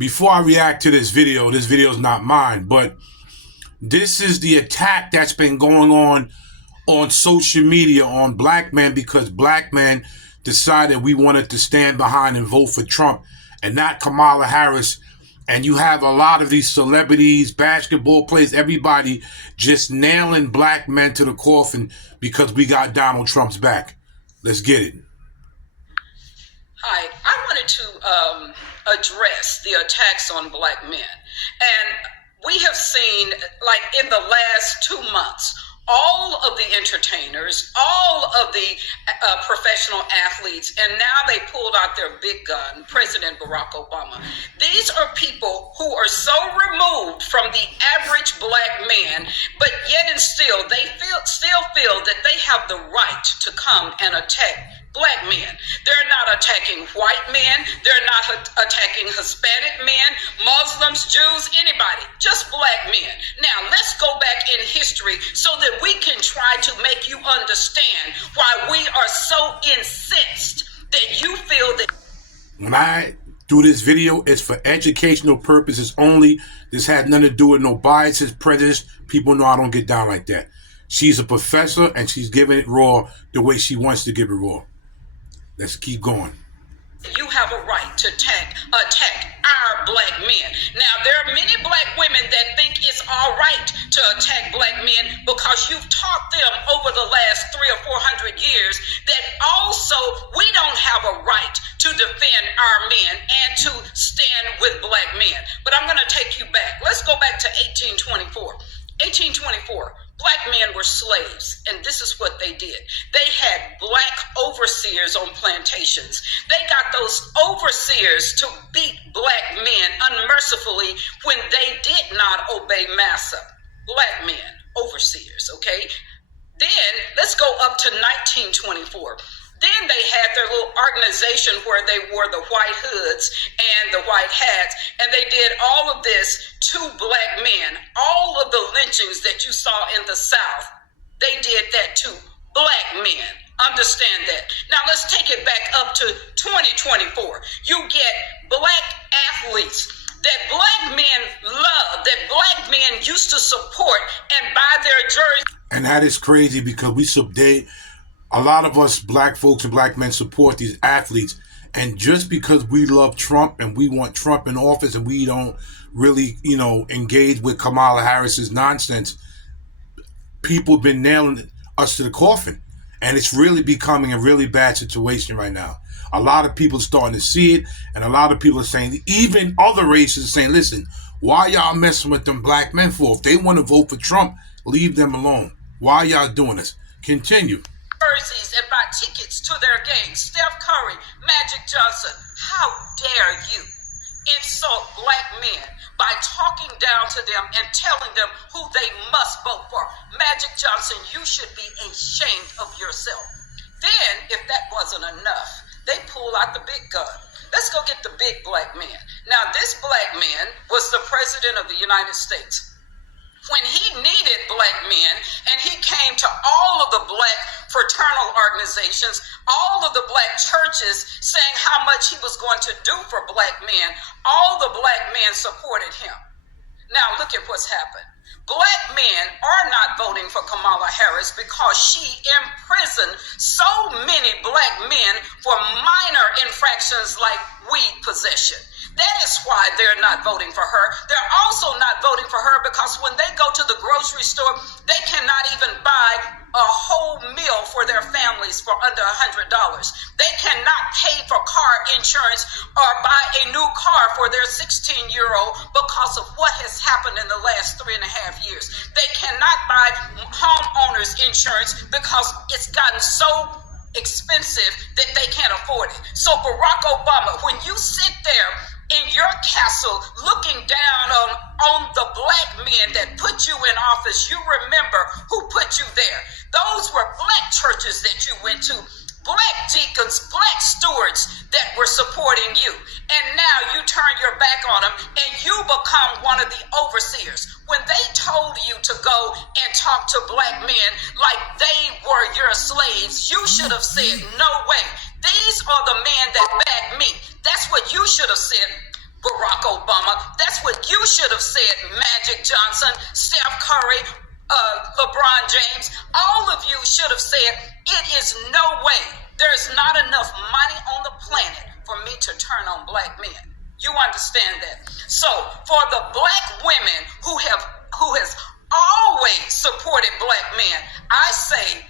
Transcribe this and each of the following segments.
before I react to this video is not mine, but this is the attack that's been going on social media on black men because black men decided we wanted to stand behind and vote for Trump and not Kamala Harris. And you have a lot of these celebrities, basketball players, everybody just nailing black men to the coffin because we got Donald Trump's back. Let's get it. Hi, I wanted to address the attacks on black men. And we have seen, like in the last 2 months, all of the entertainers, all of the professional athletes, and now they pulled out their big gun, President Barack Obama. These are people who are so removed from the average black man, but yet and still, they still feel that they have the right to come and attack black men. They're not attacking white men. They're not attacking Hispanic men, Muslims, Jews, anybody, just black men. Now, let's go back in history so that we can try to make you understand why we are so incensed that you feel that. When I do this video, it's for educational purposes only. This had nothing to do with no biases, prejudice. People know I don't get down like that. She's a professor and she's giving it raw the way she wants to give it raw. Let's keep going. You have a right to attack our black men. Now, there are many black women that think it's all right to attack black men because you've taught them over the last 300 or 400 years that also we don't have a right to defend our men and to stand with black men. But I'm going to take you back. Let's go back to 1824. 1824. Black men were slaves, and this is what they did. They had black overseers on plantations. They got those overseers to beat black men unmercifully when they did not obey massa. Black men, overseers, okay? Then let's go up to 1924. Then they had their little organization where they wore the white hoods and the white hats, and they did all of this to black men. All of the lynchings that you saw in the South, they did that to black men. Understand that. Now let's take it back up to 2024. You get black athletes that black men love, that black men used to support and buy their jerseys. And that is crazy because a lot of us black folks and black men support these athletes. And just because we love Trump and we want Trump in office and we don't really, engage with Kamala Harris's nonsense, people have been nailing us to the coffin. And it's really becoming a really bad situation right now. A lot of people are starting to see it. And a lot of people are saying, even other races are saying, listen, why y'all messing with them black men for? If they want to vote for Trump, leave them alone. Why y'all doing this? Continue. Jerseys and buy tickets to their games. Steph Curry, Magic Johnson, how dare you insult black men by talking down to them and telling them who they must vote for. Magic Johnson, you should be ashamed of yourself. Then, if that wasn't enough, they pull out the big gun. Let's go get the big black man. Now, this black man was the president of the United States. When he needed black men and he came to all of the black fraternal organizations, all of the black churches saying how much he was going to do for black men, all the black men supported him. Now look at what's happened. Black men are not voting for Kamala Harris because she imprisoned so many black men for minor infractions like weed possession. That is why they're not voting for her. They're also not voting for her because when they go to the grocery store, they cannot even buy a whole meal for their families for under $100. They cannot pay for car insurance or buy a new car for their 16-year-old because of what has happened in the last 3.5 years. They cannot buy homeowners insurance because it's gotten so expensive that they can't afford it. So Barack Obama, when you sit there in your castle looking down on the black men that put you in office, you remember who put you there. Those were black churches that you went to, black deacons, black stewards that were supporting you. And now you turn your back on them and you become one of the overseers. When they told you to go and talk to black men like they were your slaves, you should have said, no way. These are the men that back me. That's what you should have said. Barack Obama. That's what you should have said, Magic Johnson, Steph Curry, LeBron James. All of you should have said, it is no way. There's not enough money on the planet for me to turn on black men. You understand that? So for the black women who has always supported black men, I say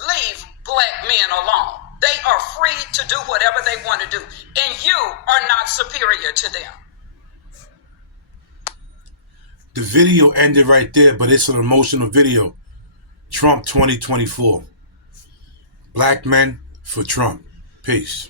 leave black men alone. They are free to do whatever they want to do, and you are not superior to them. The video ended right there, but it's an emotional video. Trump 2024. Black men for Trump. Peace.